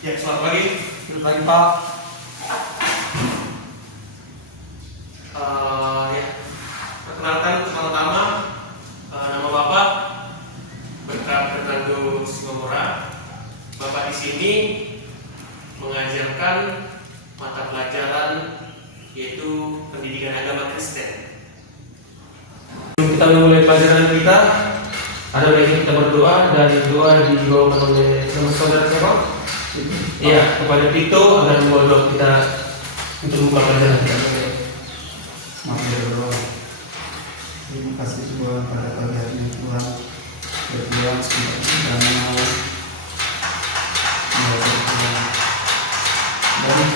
Ya, selamat pagi. Selamat pagi, Pak. Ya, perkenalkan pertama-tama nama Bapak Berkat Fernando Singomora. Bapak di sini mengajarkan mata pelajaran yaitu pendidikan agama Kristen. Sebelum kita memulai pelajaran kita, ada baiknya kita berdoa dan doa dibawakan oleh nama saudara siapa? Iya, kepada Tito agar membawa doa kita untuk buka pelajaran kita. Mari berdoa. Terima kasih Tuhan pada pagi hari ini Tuhan. Berdoa semoga kita mau belajar Tuhan.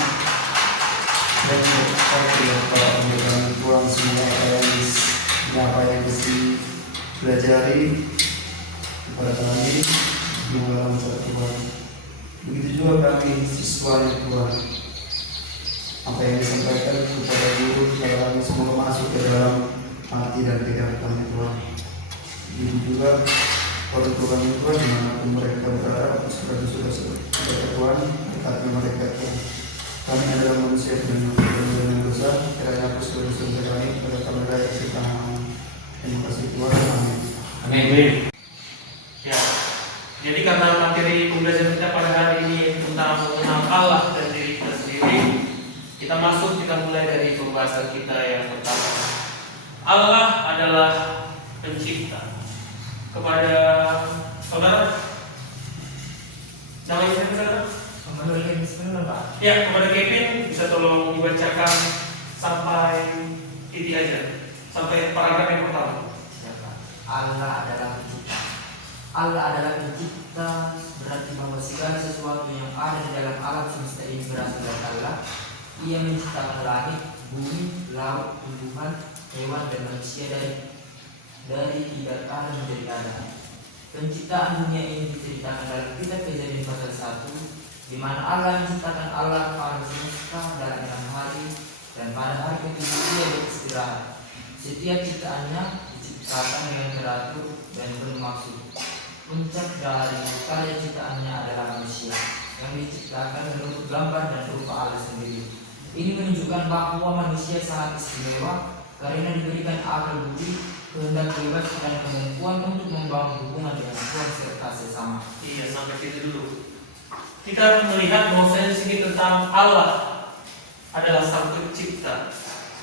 Dan saya Pak mengucapkan Tuhan semua apa yang mesti pelajari kepada kami di dalam Tuhan. Begitu juga kami siswanya Tuhan. Apa yang disampaikan kepada guru kepada kami semoga masuk ke dalam hati dan kehidupan Tuhan. Begitu juga orang Tuhan Tuhan dimanapun mereka berada, seperti sudah Tuhan dekati mereka Tuhan. Kami adalah manusia dengan dosa, kiranya hapus dosa kami pada kami raya kita. Terima kasih Tuhan. Amin. Amin. Ya, jadi karena materi pembelajaran kita pada hari ini tentang mengenal Allah dan diri kita sendiri, kita mulai dari pembahasan kita yang pertama. Allah adalah pencipta. Kepada saudara, namanya siapa saudara? Pak. Ya, kepada Kevin bisa tolong dibacakan sampai titik aja, sampai paragraf yang pertama. Allah adalah pencipta. Allah adalah pencipta berarti bahwa segala sesuatu yang ada di dalam alam semesta ini berasal dari Allah. Ia menciptakan langit, bumi, laut, tumbuhan, hewan dan manusia dari tidak ada menjadi ada. Penciptaan dunia ini diceritakan dalam kitab Kejadian pasal 1, di mana Allah menciptakan alam semesta dalam 6 hari dan pada hari ke-7 ia beristirahat. Setiap ciptaannya diciptakan dengan teratur dan penuh maksud. Puncak dari karya ciptaannya adalah manusia yang diciptakan menurut gambar dan rupa Allah sendiri. Ini menunjukkan bahwa manusia sangat istimewa karena diberikan akal budi, kehendak bebas dan kemampuan untuk membangun hubungan dengan Tuhan serta sesama. Iya, sampai situ dulu. Kita melihat bahwasanya di sini tentang Allah adalah sang pencipta.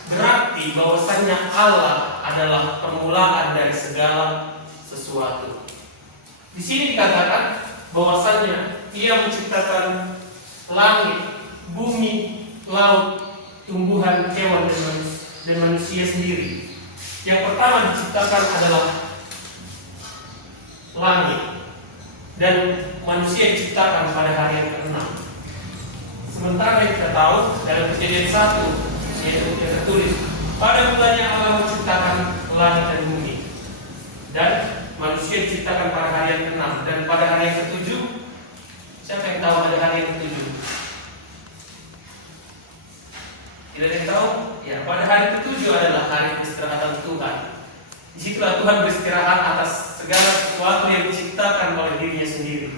Berarti bahwasanya Allah adalah permulaan dari segala sesuatu. Di sini dikatakan bahwasanya Ia menciptakan langit, bumi, laut, tumbuhan, hewan dan manusia sendiri. Yang pertama diciptakan adalah langit dan manusia diciptakan pada hari yang ke-6. Sementara kita tahu dalam Kejadian 1 yaitu yang tertulis, pada mulanya Allah menciptakan langit dan bumi dan manusia diciptakan pada hari yang ke-6 dan pada hari yang ke-7. Siapa yang tahu pada hari yang ke-7? Tidak ada yang tahu? Ya, pada hari ke-7 adalah hari peristirahatan Tuhan. Disitulah Tuhan beristirahat atas segala sesuatu yang diciptakan oleh dirinya sendiri.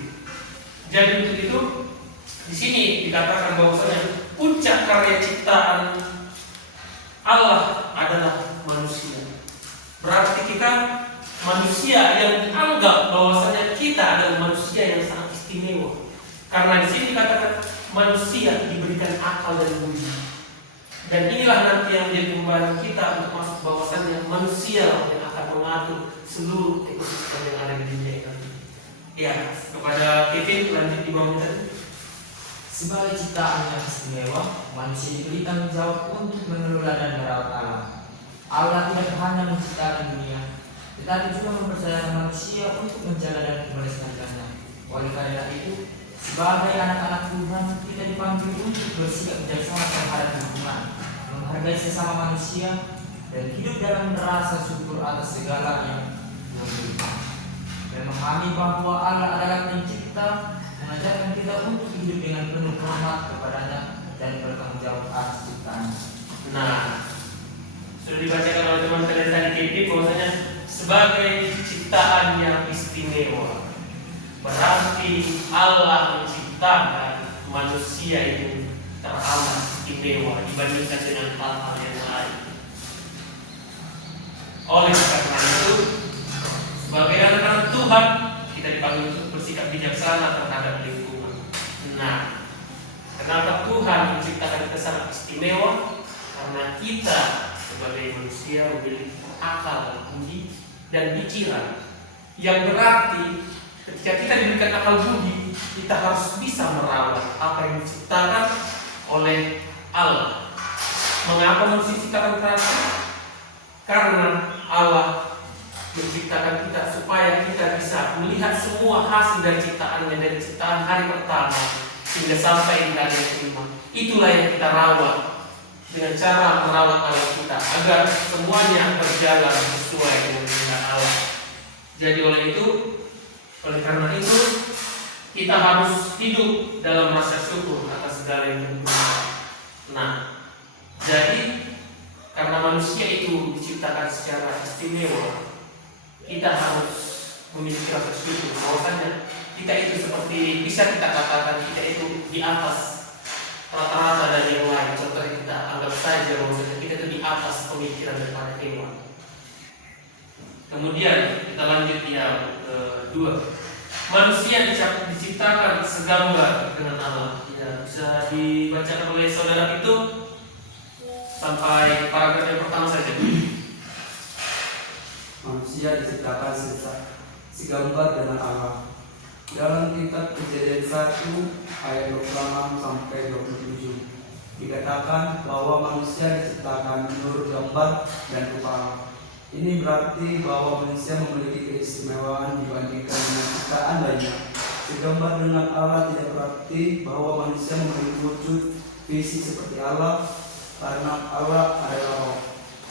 Jadi untuk itu, di sini dikatakan bahwasanya puncak karya ciptaan Allah adalah manusia. Berarti kita manusia yang dianggap bahwasanya kita adalah manusia yang sangat istimewa. Karena di sini dikatakan manusia diberikan akal dan budi. Dan inilah nanti yang menjadi pembahasan kita untuk masuk bahwasannya manusia yang akan mengatur seluruh ekosistem yang ada di dunia ini. Ya, kepada Kevin lanjut di bawah tadi. Sebagai ciptaan yang istimewa, manusia diberi tanggung jawab untuk mengelola dan merawat alam. Allah tidak hanya menciptakan dunia, tetapi juga mempercayakan manusia untuk menjaga dan melestarikannya. Oleh karena itu, sebagai anak-anak Tuhan, kita dipanggil untuk bersikap bijaksana terhadap lingkungan, menghargai sesama manusia, dan hidup dalam rasa syukur atas segala yang diberikan. Dan memahami bahwa Allah adalah pencipta, mengajarkan kita untuk hidup dengan penuh hormat kepadanya dan bertanggung jawab atas ciptaannya. Nah, sudah dibacakan oleh teman kalian tadi Kevin bahwasanya sebagai ciptaan yang istimewa. Berarti Allah menciptakan manusia itu teramat istimewa dibandingkan dengan hal-hal yang lain. Oleh karena itu, sebagai anak-anak Tuhan, kita dipanggil untuk bersikap bijaksana terhadap lingkungan. Nah, kenapa Tuhan menciptakan kita sangat istimewa? Karena kita sebagai manusia memiliki akal, budi, dan pikiran. Yang berarti ketika kita diberikan akal budi, kita harus bisa merawat apa yang diciptakan oleh Allah. Mengapa manusia diciptakan teratur? Karena Allah menciptakan kita supaya kita bisa melihat semua hasil dari ciptaannya, dari ciptaan hari pertama hingga sampai di hari yang kelima. Itulah yang kita rawat dengan cara merawat alam kita agar semuanya berjalan sesuai dengan kehendak Allah. Jadi oleh karena itu kita harus hidup dalam rasa syukur atas segala yang terjadi. Nah, jadi karena manusia itu diciptakan secara istimewa, kita harus memiliki rasa syukur bahwasanya kita itu seperti bisa kita katakan kita itu di atas rata-rata dari yang lain. Contohnya kita anggap saja bahwasanya kita itu di atas pemikiran daripada hewan. Kemudian kita lanjut yang kedua, manusia diciptakan segambar dengan Allah. Ya, bisa dibacakan oleh saudara itu sampai paragraf yang pertama saja. Manusia diciptakan segambar dengan Allah. Dalam kitab Kejadian 1 ayat 26 sampai 27 dikatakan bahwa manusia diciptakan menurut gambar dan rupa Allah. Ini berarti bahwa manusia memiliki keistimewaan dibandingkan dengan ciptaan lainnya. Segambar dengan Allah tidak berarti bahwa manusia memiliki wujud fisik seperti Allah, karena Allah adalah roh.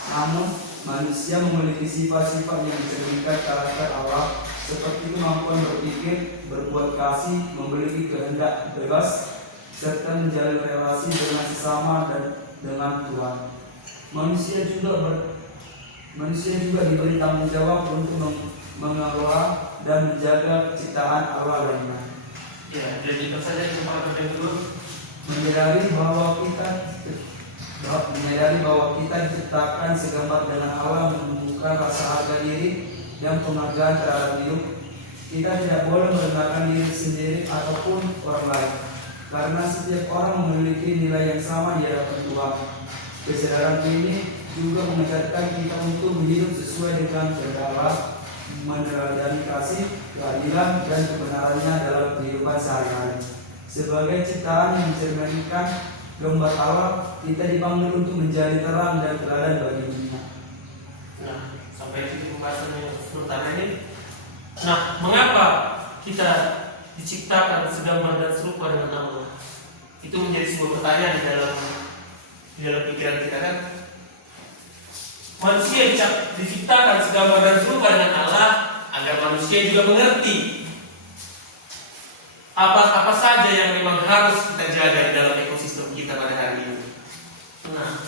Namun manusia memiliki sifat-sifat yang mencerminkan karakter Allah, seperti kemampuan berpikir, berbuat kasih, memiliki kehendak bebas, serta menjalin relasi dengan sesama dan dengan Tuhan. Manusia juga diberi tanggung jawab untuk mengelola dan menjaga ciptaan Allah lainnya. Ya, jadi saja itu paragraf yang kedua. Menyadari bahwa kita diciptakan segambar dengan Allah menumbuhkan rasa harga diri dan penghargaan terhadap hidup. Kita tidak boleh merendahkan diri sendiri ataupun orang lain, karena setiap orang memiliki nilai yang sama di hadapan Tuhan. Kesadaran ini juga mengajarkan kita untuk hidup sesuai dengan kehendak Allah, meneladani kasih, keadilan, dan kebenarannya dalam kehidupan sehari-hari. Sebagai ciptaan yang mencerminkan gambar Allah, kita dipanggil untuk menjadi terang dan teladan bagi dunia. Nah, sampai titik pembahasan yang sementara ini. Nah, mengapa kita diciptakan segambar dan serupa dengan Allah? Itu menjadi sebuah pertanyaan di dalam pikiran kita, kan? Manusia diciptakan segambar dan serupa dengan Allah agar manusia juga mengerti apa saja yang memang harus kita jaga di dalam ekosistem kita pada hari ini. Nah,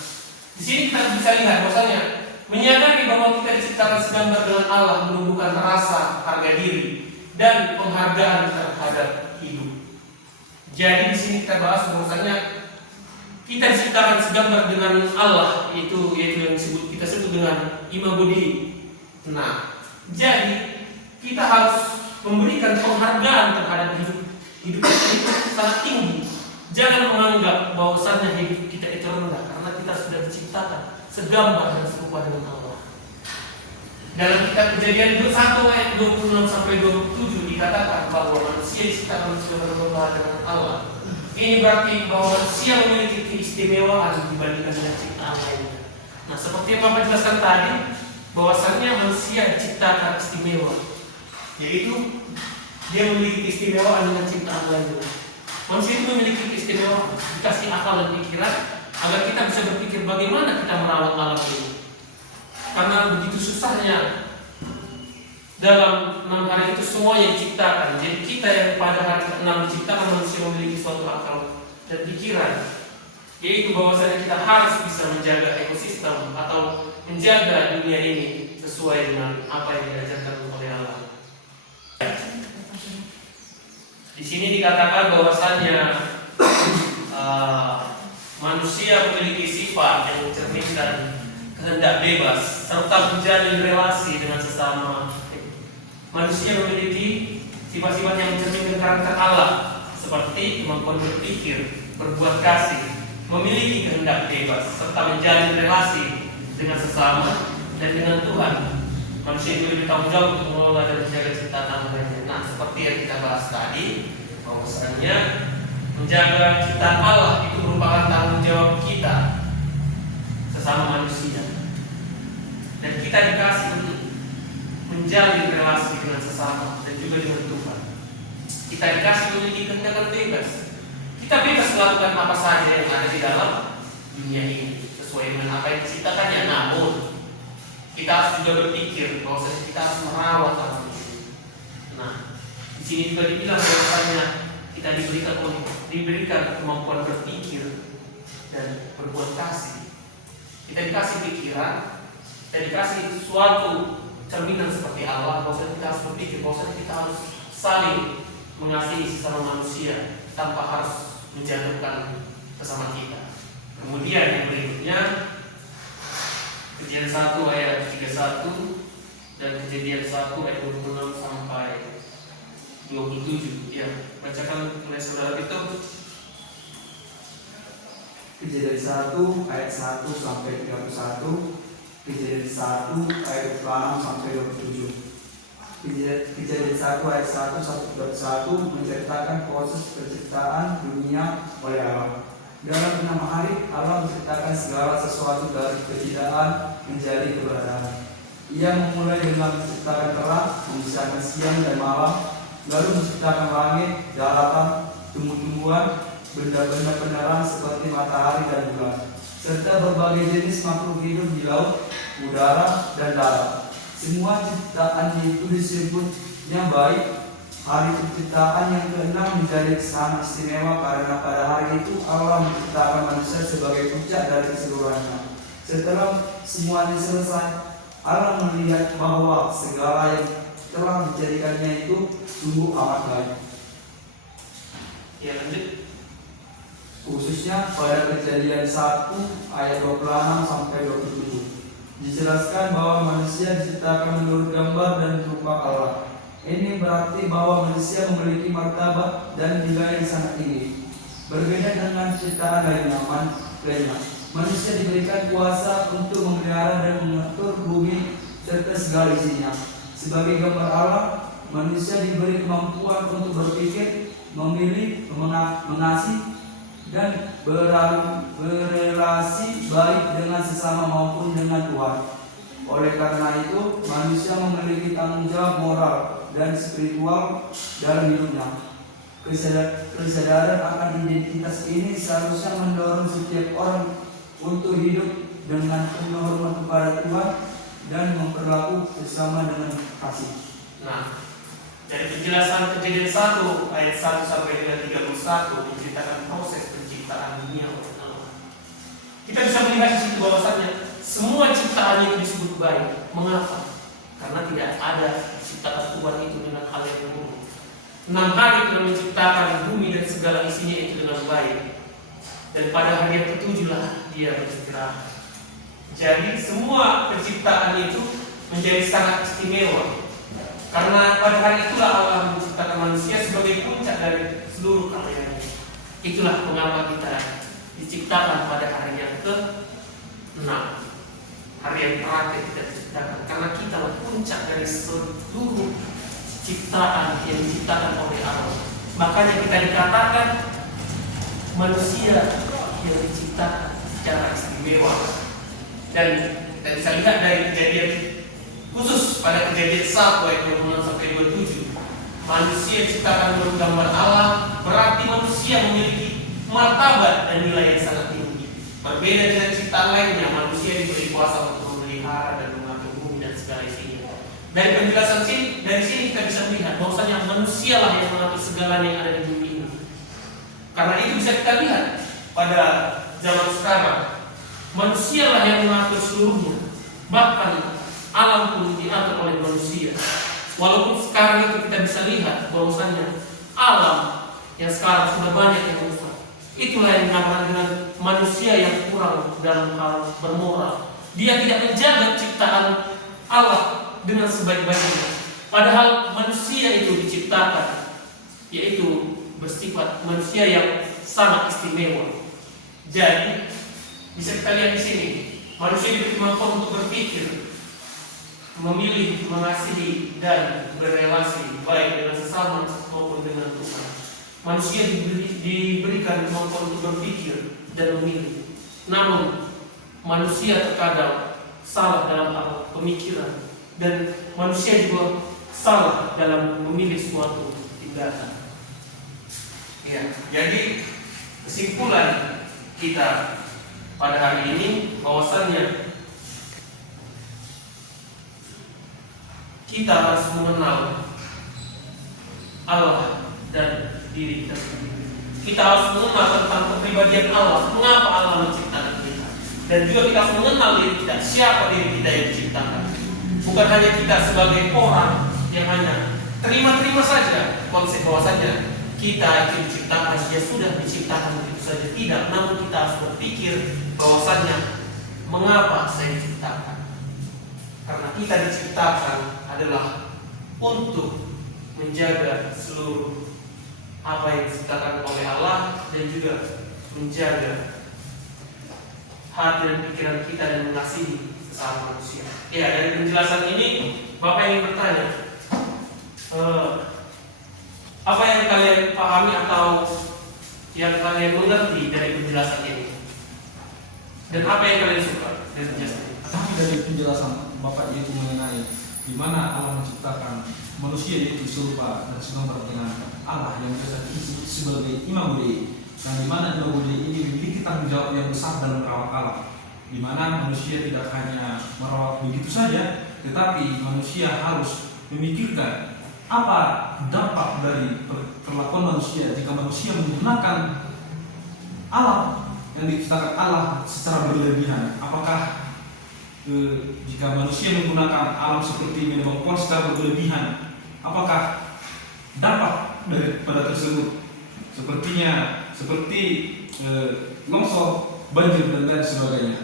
di sini kita bisa lihat bahwasanya menyadari bahwa kita diciptakan segambar dengan Allah menumbuhkan rasa harga diri dan penghargaan terhadap hidup. Jadi di sini kita bahas bahwasanya kita diciptakan segambar dengan Allah, yaitu yang kita sebut dengan imago Dei. Nah, jadi kita harus memberikan penghargaan terhadap hidup kita itu sangat tinggi. Jangan menganggap bahwasannya hidup kita itu rendah, karena kita sudah diciptakan segambar dan serupa dengan Allah. Dalam kitab Kejadian 1 ayat 26 sampai 27 dikatakan bahwa manusia diciptakan segambar dengan Allah. Ini berarti bahwa manusia memiliki keistimewaan dibandingkan dengan ciptaan lainnya. Nah, seperti yang Bapak jelaskan tadi, bahwasannya manusia diciptakan istimewa, yaitu dia memiliki keistimewaan dengan ciptaan lainnya. Manusia itu memiliki keistimewaan, dikasih akal dan pikiran agar kita bisa berpikir bagaimana kita merawat alam ini. Karena begitu susahnya dalam 6 hari itu semua yang diciptakan. Jadi kita yang pada hari ke-6 diciptakan manusia memiliki suatu akal dan pikiran, yaitu bahwasanya kita harus bisa menjaga ekosistem atau menjaga dunia ini sesuai dengan apa yang diajarkan oleh Allah. Di sini dikatakan bahwasanya manusia memiliki sifat yang mencerminkan kehendak bebas serta menjalin relasi dengan sesama. Manusia memiliki sifat-sifat yang mencerminkan karakter Allah, seperti kemampuan berpikir, berbuat kasih, memiliki kehendak bebas, serta menjalin relasi dengan sesama dan dengan Tuhan. Manusia itu bertanggung jawab untuk mengelola dan menjaga ciptaan lainnya. Nah, seperti yang kita bahas tadi, bahwasanya menjaga ciptaan Allah itu merupakan tanggung jawab kita sesama manusia. Dan kita dikasih untuk menjalin relasi dengan sesama dan juga dengan Tuhan. Kita dikasih memiliki kehendak bebas. Kita bebas melakukan apa saja yang ada di dalam dunia ini sesuai dengan apa yang diciptakannya. Namun kita harus juga berpikir bahwa kita harus merawat alam ini. Nah, di sini juga dibilang bahwasanya kita diberikan kemampuan berpikir dan berbuat kasih. Kita dikasih pikiran, kita dikasih suatu cerminan seperti Allah, bahwasanya kita harus berpikir, bahwasanya kita harus saling mengasihi sesama manusia tanpa harus menjatuhkan sesama kita. Kemudian yang berikutnya, Kejadian 1 ayat 31 dan Kejadian 1 ayat 26 sampai 27. Ya, bacakan oleh saudara itu. Kejadian 1 ayat 1 sampai 31, Kejadian 1 ayat 26 sampai 27. Kejadian 1 ayat 1 sampai 31 menceritakan proses penciptaan dunia oleh Allah. Dalam 6 hari Allah menciptakan segala sesuatu dari ketidakadaan menjadi keberadaan. Ia memulai dengan menciptakan terang, memisahkan siang dan malam, lalu menciptakan langit, daratan, tumbuh-tumbuhan, benda-benda penerang seperti matahari dan bulan, serta berbagai jenis makhluk hidup di laut, udara, dan darat. Semua ciptaan itu disebutnya baik. Hari penciptaan yang ke-6 menjadi sangat istimewa karena pada hari itu Allah menciptakan manusia sebagai puncak dari keseluruhannya. Setelah semuanya selesai, Allah melihat bahwa segala yang telah dijadikannya itu sungguh amat baik. Ya, lanjut. Khususnya pada Kejadian 1 ayat 26 sampai 27 dijelaskan bahwa manusia diciptakan menurut gambar dan rupa Allah. Ini berarti bahwa manusia memiliki martabat dan nilai yang sangat tinggi. Berbeda dengan ciptaan lainnya, manusia diberikan kuasa untuk memelihara dan mengatur bumi serta segala isinya. Sebagai gambar Allah, manusia diberi kemampuan untuk berpikir, memilih, mengasihi, dan berrelasi baik dengan sesama maupun dengan Tuhan. Oleh karena itu, manusia memiliki tanggung jawab moral dan spiritual dalam hidupnya. Kesadaran akan identitas ini seharusnya mendorong setiap orang untuk hidup dengan penuh hormat kepada Tuhan dan memperlakukan sesama dengan kasih. Nah, dari penjelasan Kejadian 1 ayat 1 sampai dengan 31 menceritakan proses penciptaan dunia oleh Allah. Kita bisa melihat di situ bahwasanya semua ciptaan itu disebut baik. Mengapa? Karena tidak ada ciptaan Tuhan itu dengan hal yang buruk. 6 hari Tuhan menciptakan bumi dan segala isinya itu dengan baik. Dan pada hari yang ke-7 Dia beristirahat. Jadi semua penciptaan itu menjadi sangat istimewa. Karena pada hari itulah Allah menciptakan manusia sebagai puncak dari seluruh karyanya. Itulah mengapa kita diciptakan pada hari yang ke-6. Hari yang terakhir kita diciptakan. Karena kita lah puncak dari seluruh ciptaan yang diciptakan oleh Allah. Makanya kita dikatakan manusia yang diciptakan secara istimewa. Dan kita bisa lihat dari kejadian khusus pada Kejadian 1 ayat 26 sampai 27. Manusia diciptakan menurut gambar Allah, berarti manusia memiliki martabat dan nilai yang sangat tinggi. Berbeda dengan ciptaan lainnya, manusia diberi kuasa untuk memelihara dan mengatur bumi dan segala isinya. Dari penjelasan dari sini kita bisa melihat bahwasanya manusialah yang mengatur segalanya yang ada di bumi ini. Karena itu bisa kita lihat pada zaman sekarang, manusialah yang mengatur seluruhnya. Bahkan alam pun diatur oleh manusia. Walaupun sekarang itu kita bisa lihat bahwasanya alam yang sekarang sudah banyak yang rusak, Itulah yang dinamakan dengan manusia yang kurang dalam hal bermoral. Dia tidak menjaga ciptaan Allah dengan sebaik-baiknya. Padahal manusia itu diciptakan, yaitu bersifat manusia yang sangat istimewa. Jadi bisa kita lihat di sini, manusia diberi kemampuan untuk berpikir, memilih, mengasihi, dan berrelasi baik dengan sesama maupun dengan Tuhan. Manusia diberikan kemampuan untuk berpikir dan memilih. Namun manusia terkadang salah dalam hal pemikiran, dan manusia juga salah dalam memilih suatu tindakan. Ya, jadi kesimpulan kita pada hari ini bahwasannya kita harus mengenal Allah dan diri kita sendiri. Kita harus mengenal tentang kepribadian Allah, mengapa Allah menciptakan kita, dan juga kita harus mengenal diri kita, siapa diri kita yang diciptakan. Bukan hanya kita sebagai orang yang hanya terima-terima saja konsep bahwasanya kita itu diciptakan, ya sudah diciptakan begitu saja. Tidak, namun kita harus berpikir bahwasanya mengapa saya diciptakan. Karena kita diciptakan adalah untuk menjaga seluruh apa yang diciptakan oleh Allah, dan juga menjaga hati dan pikiran kita dan mengasihi sesama manusia. Ya, dari penjelasan ini Bapak ingin bertanya, apa yang kalian pahami atau yang kalian mengerti dari penjelasan ini? Dan apa yang kalian suka dari penjelasan ini? Tapi dari penjelasan Bapak itu mengenai di mana Allah menciptakan manusia yaitu serupa dan senomor dengan Allah yang biasa disebut sebagai Imam Bude, dan di mana Imam Bude ini memiliki tanggung jawab yang besar dalam merawat alam, di mana manusia tidak hanya merawat begitu saja, tetapi manusia harus memikirkan apa dampak dari perlakuan manusia jika manusia menggunakan alam yang diciptakan Allah secara berlebihan. Apakah jika manusia menggunakan alam seperti minum alkohol secara berlebihan, apakah dampak daripada tersebut seperti longsor, banjir, dan lain sebagainya.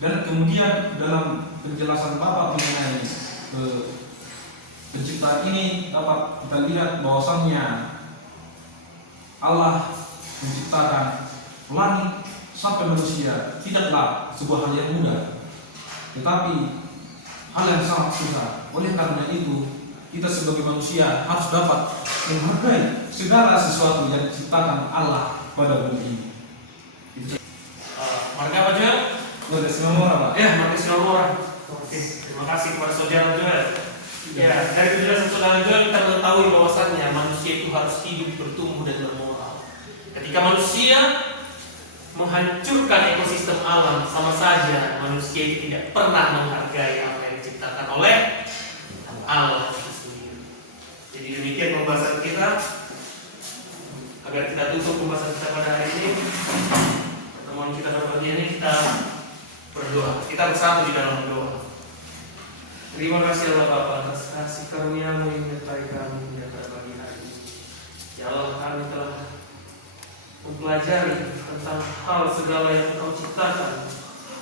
Dan kemudian dalam penjelasan Bapak mengenai penciptaan ini dapat kita lihat bahwasannya Allah menciptakan langit sampai manusia tidaklah sebuah hal yang mudah, tetapi hal yang sangat susah. Oleh karena itu, kita sebagai manusia harus dapat menghargai segala sesuatu yang diciptakan Allah pada bumi ini. Marga apa Joel? Marga Sinamora, Pak. Ya, Marga Sinamora. Oke, terima kasih kepada saudara Joel. Ya, dari penjelasan saudara Joel kita mengetahui bahwasannya manusia itu harus hidup, bertumbuh, dan bermoral. Ketika manusia menghancurkan ekosistem alam, sama saja manusia itu tidak pernah menghargai apa yang diciptakan oleh Allah itu sendiri. Jadi demikian pembahasan kita. Agar kita tutup pembahasan kita pada hari ini, pertemuan kita pada pagi ini, kita berdoa. Kita bersatu di dalam doa. Terima kasih Allah Bapa atas kasih karunia-Mu yang menyertai kami pada pagi hari ini. Ya Allah, kami telah mempelajari tentang hal segala yang Engkau ciptakan,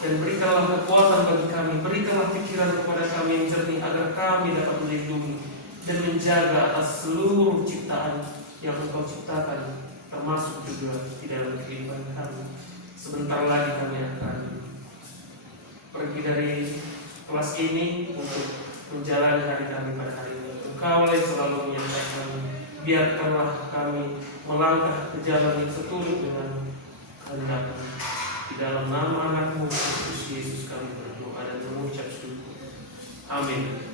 dan berikanlah kekuatan bagi kami, berikanlah pikiran kepada kami yang jernih, agar kami dapat melindungi dan menjaga atas seluruh ciptaan yang Engkau ciptakan, termasuk juga di dalam kehidupan kami. Sebentar lagi kami akan pergi dari kelas ini untuk menjalani hari kami pada hari ini. Engkau selalu menyertai kami. Biarkanlah kami melangkah ke jalan yang seturut dengan kehendak-Mu. Di dalam nama Anak-Mu Kristus Yesus kami berdoa dan mengucap syukur. Amin.